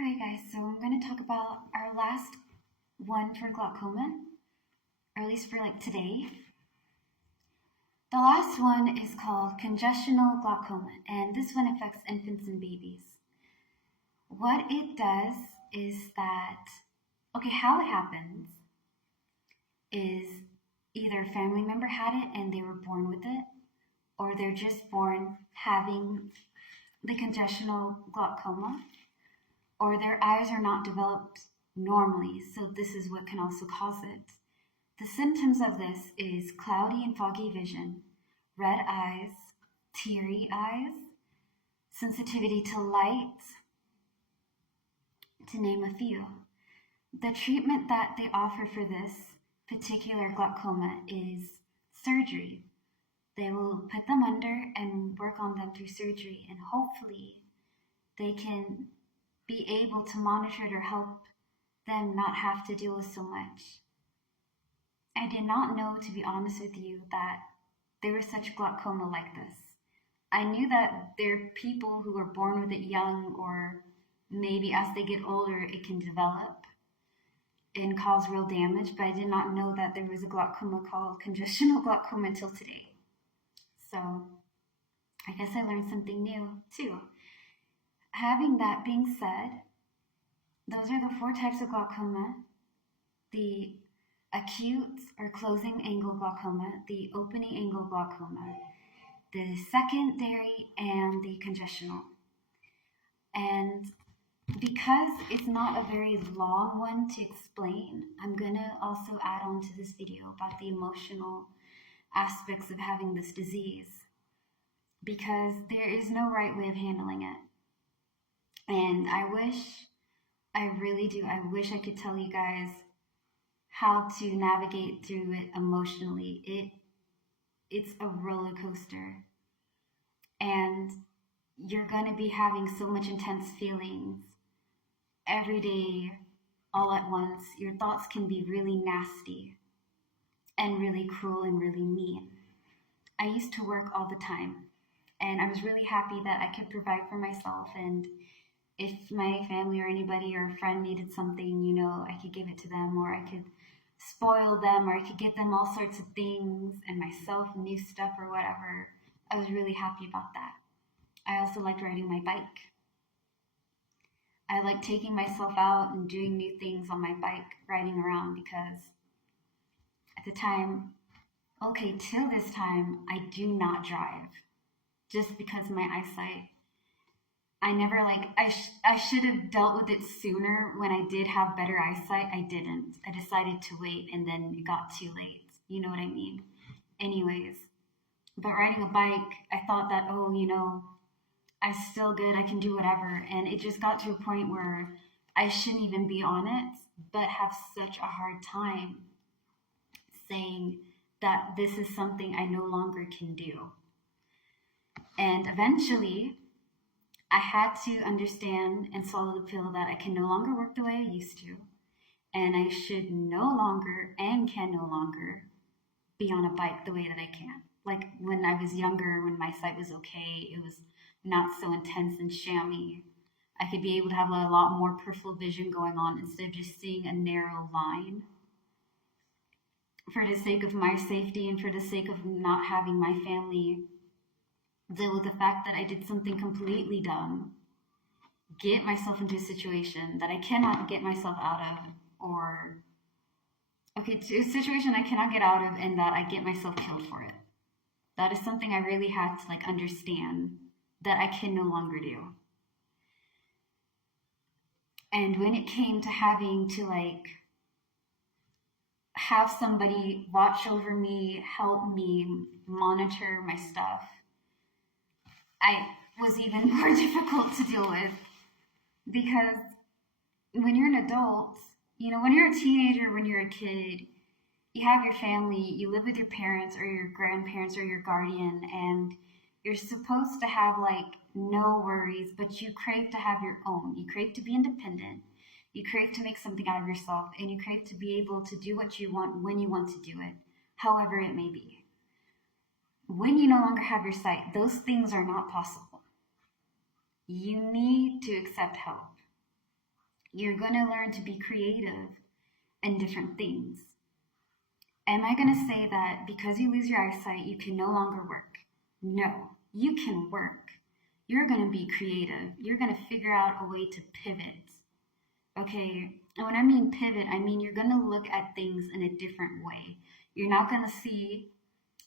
Alright guys, so I'm going to talk about our last one for glaucoma, or at least for today. The last one is called congestional glaucoma, and this one affects infants and babies. What it does is that, how it happens is either a family member had it and they were born with it, or they're just born having the congestional glaucoma, or their eyes are not developed normally, so this is what can also cause it. The symptoms of this is cloudy and foggy vision, red eyes, teary eyes, sensitivity to light, to name a few. The treatment that they offer for this particular glaucoma is surgery. They will put them under and work on them through surgery, and hopefully they can be able to monitor it or help them not have to deal with so much. I did not know, to be honest with you, that there was such glaucoma like this. I knew that there are people who are born with it young, or maybe as they get older it can develop and cause real damage, but I did not know that there was a glaucoma called congestional glaucoma until today. So I guess I learned something new too. Having that being said, those are the 4 types of glaucoma: the acute or closing angle glaucoma, the opening angle glaucoma, the secondary, and the congestional. And because it's not a very long one to explain, I'm gonna also add on to this video about the emotional aspects of having this disease, because there is no right way of handling it. And I really do, I wish I could tell you guys how to navigate through it emotionally. It's a roller coaster. And you're gonna be having so much intense feelings every day, all at once. Your thoughts can be really nasty and really cruel and really mean. I used to work all the time, and I was really happy that I could provide for myself, and if my family or anybody or a friend needed something, I could give it to them, or I could spoil them, or I could get them all sorts of things, and myself new stuff or whatever. I was really happy about that. I also liked riding my bike. I like taking myself out and doing new things on my bike, riding around, because at the time, till this time, I do not drive, just because of my eyesight. I never I should have dealt with it sooner. When I did have better eyesight, I didn't. I decided to wait, and then it got too late. You know what I mean? Anyways, but riding a bike, I thought that, I'm still good, I can do whatever. And it just got to a point where I shouldn't even be on it, but have such a hard time saying that this is something I no longer can do. And eventually, I had to understand and swallow the pill that I can no longer work the way I used to, and I should no longer and can no longer be on a bike the way that I can. Like when I was younger, when my sight was okay, it was not so intense and shammy. I could be able to have a lot more peripheral vision going on instead of just seeing a narrow line. For the sake of my safety and for the sake of not having my family deal with the fact that I did something completely dumb, get myself into a situation that I cannot get myself out of, or to a situation I cannot get out of, and that I get myself killed for it. That is something I really had to understand that I can no longer do. And when it came to having to have somebody watch over me, help me, monitor my stuff, I was even more difficult to deal with, because when you're an adult, when you're a teenager, when you're a kid, you have your family, you live with your parents or your grandparents or your guardian, and you're supposed to have no worries, but you crave to have your own. You crave to be independent. You crave to make something out of yourself, and you crave to be able to do what you want when you want to do it, however it may be. When you no longer have your sight, those things are not possible. You need to accept help. You're going to learn to be creative in different things. Am I going to say that because you lose your eyesight, you can no longer work? No, you can work. You're going to be creative. You're going to figure out a way to pivot. Okay, and when I mean pivot, I mean you're going to look at things in a different way. You're not going to see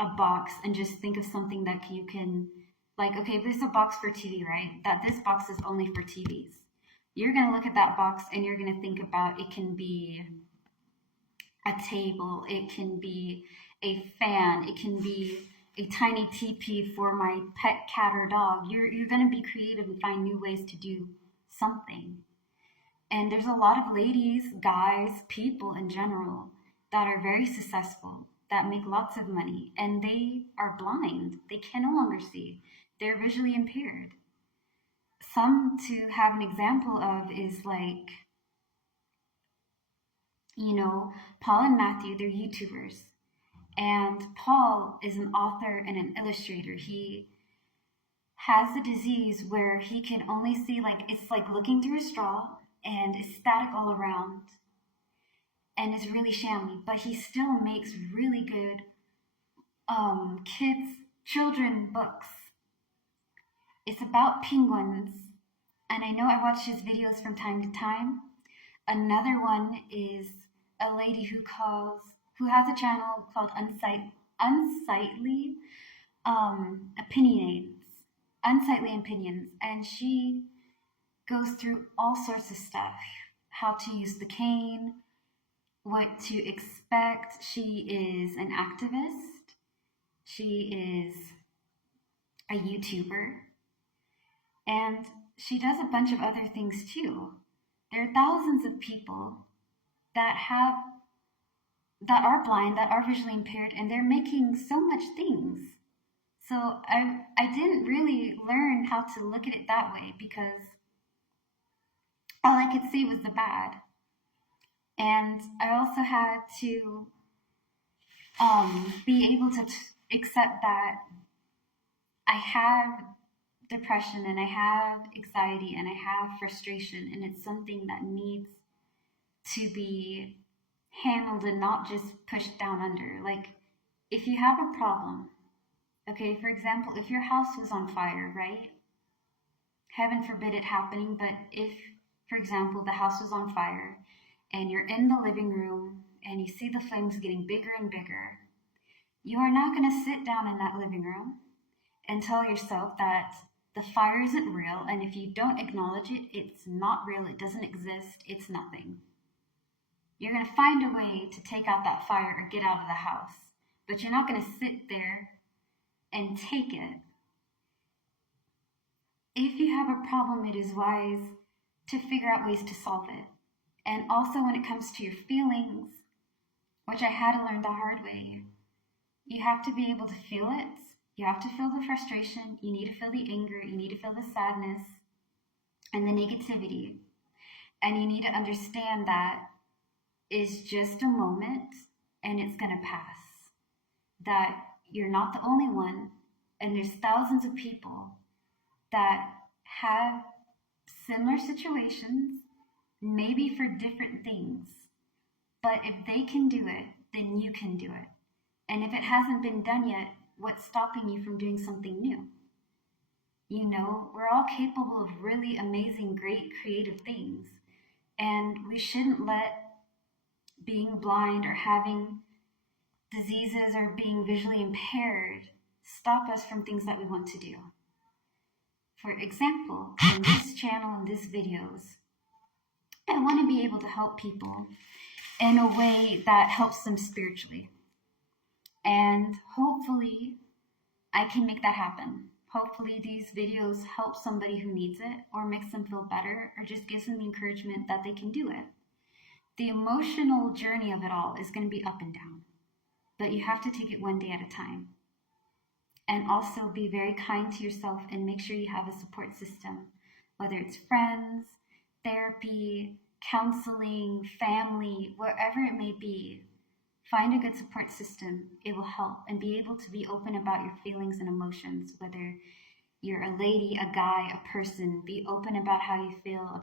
a box and just think of something that you can, like, okay, this is a box for TV, right? That this box is only for TVs. You're going to look at that box and you're going to think about it can be a table, it can be a fan, it can be a tiny teepee for my pet cat or dog. You're going to be creative and find new ways to do something. And there's a lot of ladies, guys, people in general that are very successful, that make lots of money, and they are blind. They can no longer see. They're visually impaired. Some to have an example of is like, Paul and Matthew, they're YouTubers. And Paul is an author and an illustrator. He has a disease where he can only see, like, it's like looking through a straw and it's static all around and it's really shammy, but he still makes really good kids children books. It's about penguins, and I know I watch his videos from time to time. Another one is a lady who has a channel called Unsightly Opinions, Unsightly Opinions, and she goes through all sorts of stuff, how to use the cane, what to expect. She is an activist. She is a YouTuber. And she does a bunch of other things too. There are thousands of people that are blind, that are visually impaired, and they're making so much things. So I didn't really learn how to look at it that way because all I could see was the bad. And I also had to be able to accept that I have depression and I have anxiety and I have frustration, and it's something that needs to be handled and not just pushed down under. Like, if you have a problem, okay, for example, if your house was on fire, right? Heaven forbid it happening, but if, for example, the house was on fire and you're in the living room and you see the flames getting bigger and bigger, you are not going to sit down in that living room and tell yourself that the fire isn't real, and if you don't acknowledge it, it's not real, it doesn't exist, it's nothing. You're going to find a way to take out that fire or get out of the house, but you're not going to sit there and take it. If you have a problem, it is wise to figure out ways to solve it. And also when it comes to your feelings, which I had to learn the hard way, you have to be able to feel it. You have to feel the frustration, you need to feel the anger, you need to feel the sadness and the negativity. And you need to understand that it's just a moment and it's going to pass. That you're not the only one, and there's thousands of people that have similar situations, maybe for different things. But if they can do it, then you can do it. And if it hasn't been done yet, what's stopping you from doing something new? We're all capable of really amazing, great, creative things. And we shouldn't let being blind or having diseases or being visually impaired stop us from things that we want to do. For example, in this channel, in these videos, I want to be able to help people in a way that helps them spiritually. And hopefully I can make that happen. Hopefully these videos help somebody who needs it, or makes them feel better, or just gives them the encouragement that they can do it. The emotional journey of it all is going to be up and down, but you have to take it one day at a time. And also be very kind to yourself and make sure you have a support system, whether it's friends, therapy, counseling, family, wherever it may be. Find a good support system. It will help, and be able to be open about your feelings and emotions, whether you're a lady, a guy, a person. Be open about how you feel.